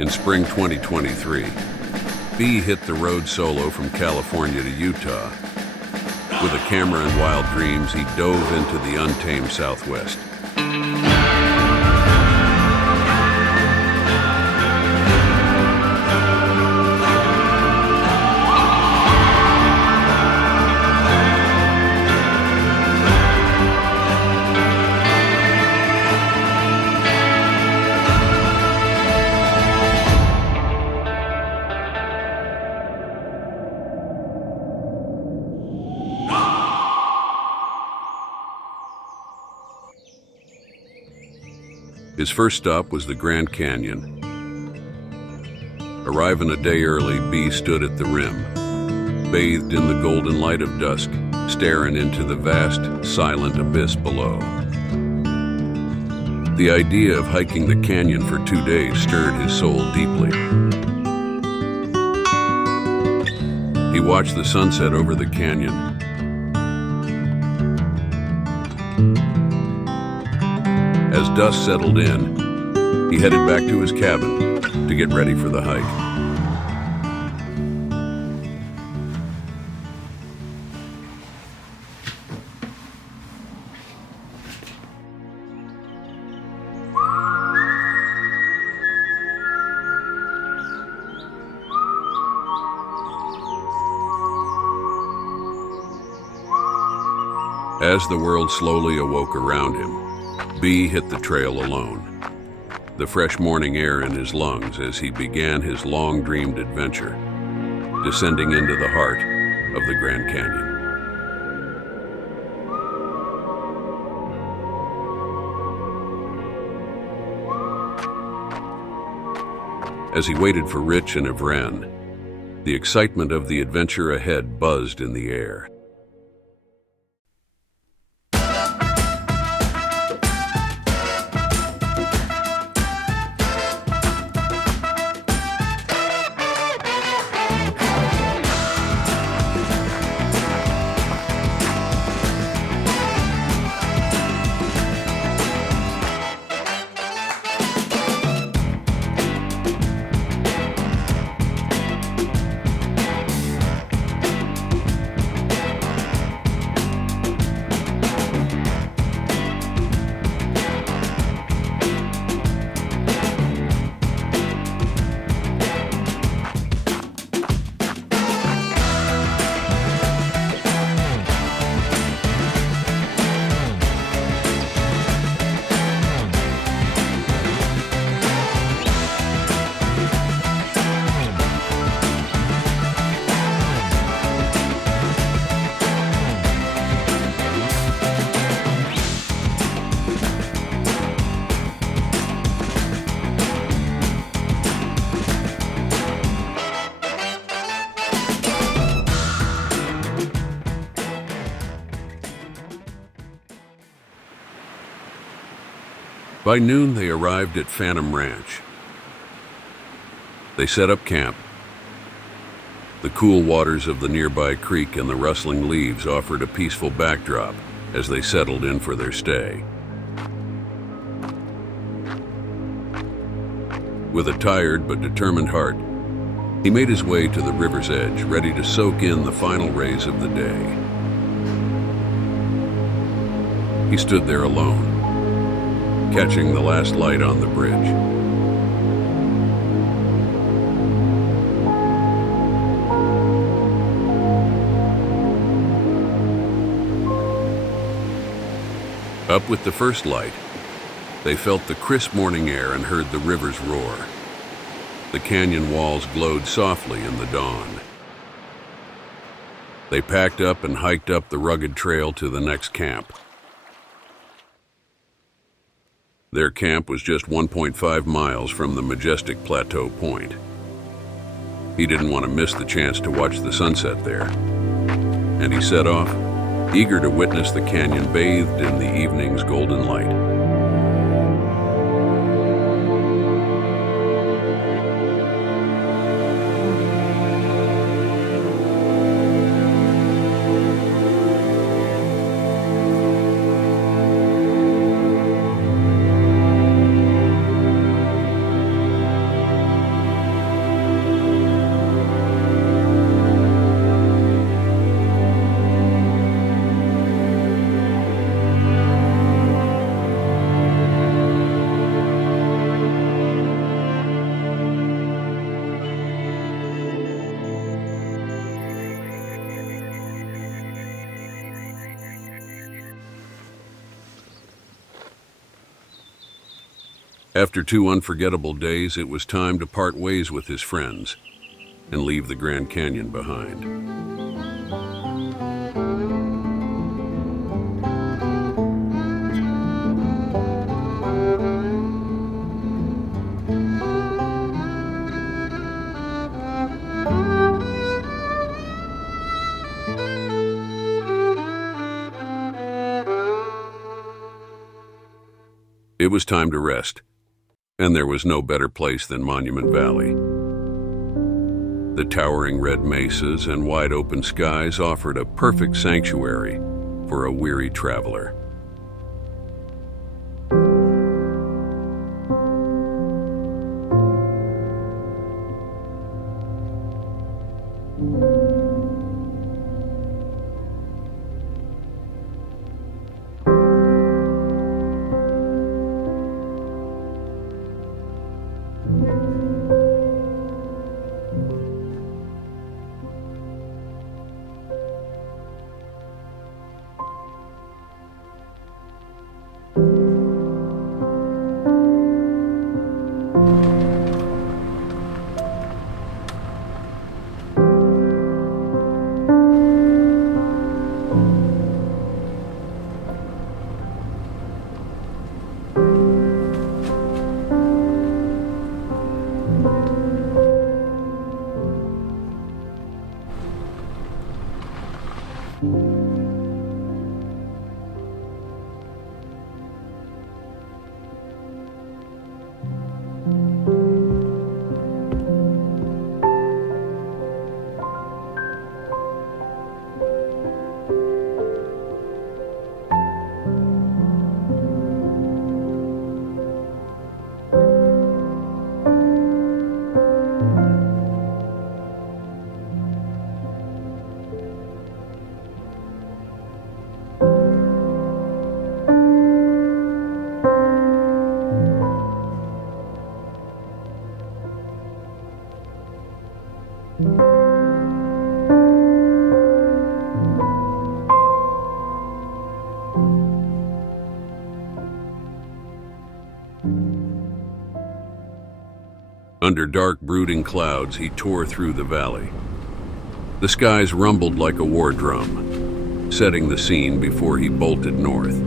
In spring 2023, B hit the road solo from California to Utah. With a camera and wild dreams, he dove into the untamed Southwest. His first stop was the Grand Canyon. Arriving a day early, B stood at the rim, bathed in the golden light of dusk, staring into the vast, silent abyss below. The idea of hiking the canyon for 2 days stirred his soul deeply. He watched the sunset over the canyon. As dusk settled in, he headed back to his cabin to get ready for the hike. As the world slowly awoke around him, B hit the trail alone, the fresh morning air in his lungs as he began his long-dreamed adventure, descending into the heart of the Grand Canyon. As he waited for Rich and Evren, the excitement of the adventure ahead buzzed in the air. By noon, they arrived at Phantom Ranch. They set up camp. The cool waters of the nearby creek and the rustling leaves offered a peaceful backdrop as they settled in for their stay. With a tired but determined heart, he made his way to the river's edge, ready to soak in the final rays of the day. He stood there alone, catching the last light on the bridge. Up with the first light, they felt the crisp morning air and heard the river's roar. The canyon walls glowed softly in the dawn. They packed up and hiked up the rugged trail to the next camp. Their camp was just 1.5 miles from the majestic Plateau point. He didn't want to miss the chance to watch the sunset there, and he set off, eager to witness the canyon bathed in the evening's golden light. After 2 unforgettable days, it was time to part ways with his friends and leave the Grand Canyon behind. It was time to rest, and there was no better place than Monument Valley. The towering red mesas and wide open skies offered a perfect sanctuary for a weary traveler. Under dark, brooding clouds, he tore through the valley. The skies rumbled like a war drum, setting the scene before he bolted north.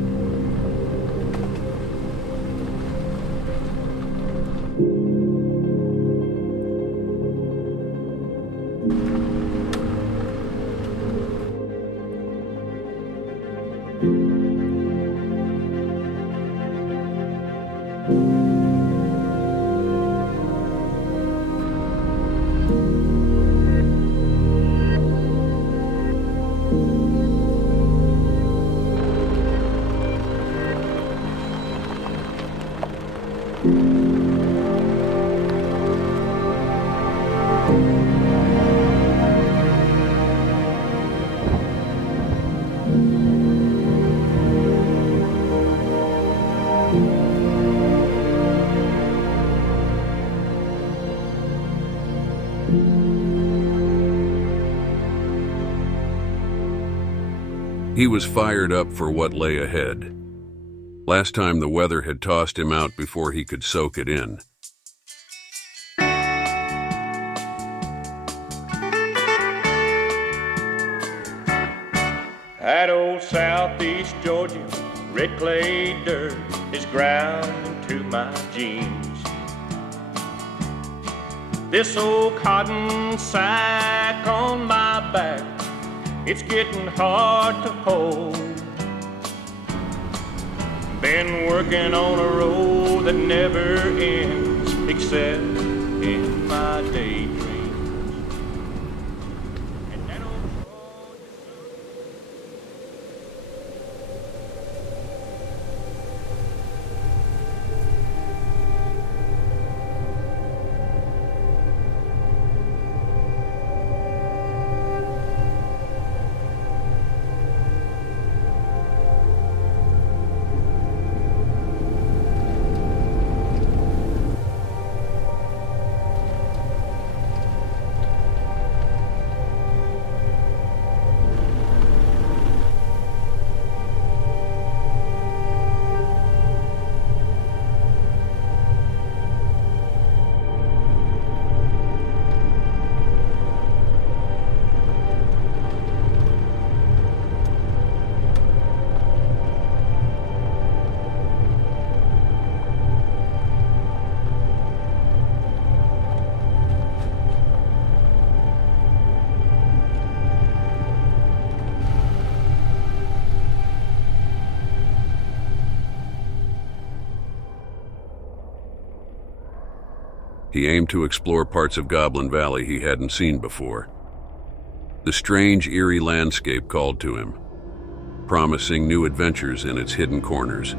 He was fired up for what lay ahead. Last time the weather had tossed him out before he could soak it in. That old southeast Georgia red clay dirt is ground into my jeans. This old cotton sack on my back, it's getting hard to hold. Been working on a road that never ends, except in my daydreams. And that old He aimed to explore parts of Goblin Valley he hadn't seen before. The strange, eerie landscape called to him, promising new adventures in its hidden corners.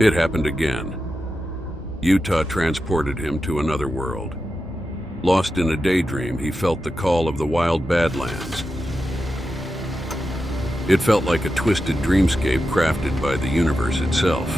It happened again. Utah transported him to another world. Lost in a daydream, he felt the call of the wild Badlands. It felt like a twisted dreamscape crafted by the universe itself.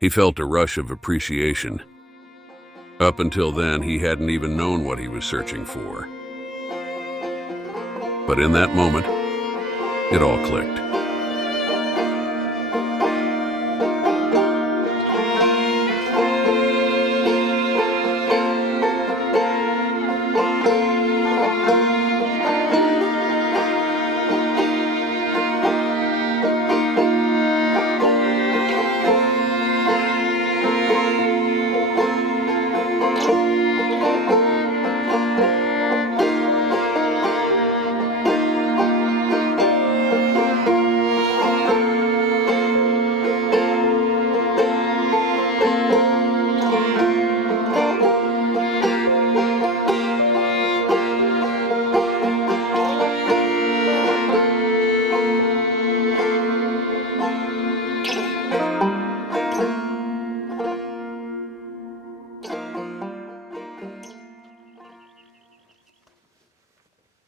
He felt a rush of appreciation. Up until then, he hadn't even known what he was searching for. But in that moment, it all clicked.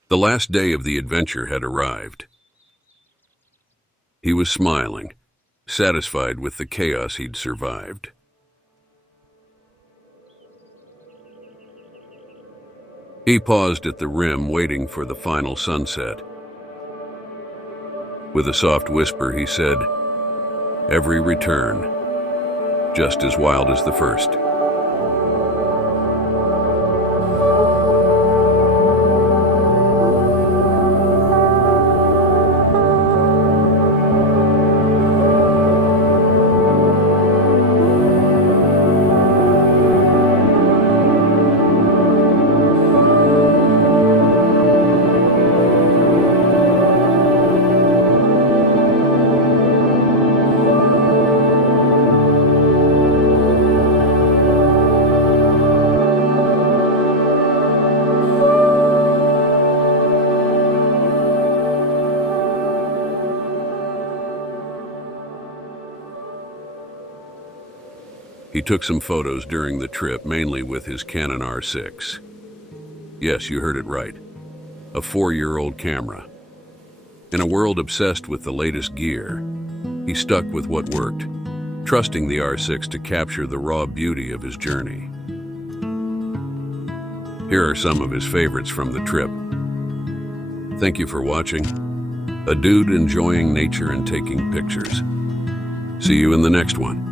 The last day of the adventure had arrived. He was smiling, satisfied with the chaos he'd survived. He paused at the rim, waiting for the final sunset. With a soft whisper, he said, "Every return, just as wild as the first." He took some photos during the trip, mainly with his Canon R6. Yes, you heard it right. A 4-year-old camera. In a world obsessed with the latest gear, he stuck with what worked, trusting the R6 to capture the raw beauty of his journey. Here are some of his favorites from the trip. Thank you for watching. A dude enjoying nature and taking pictures. See you in the next one.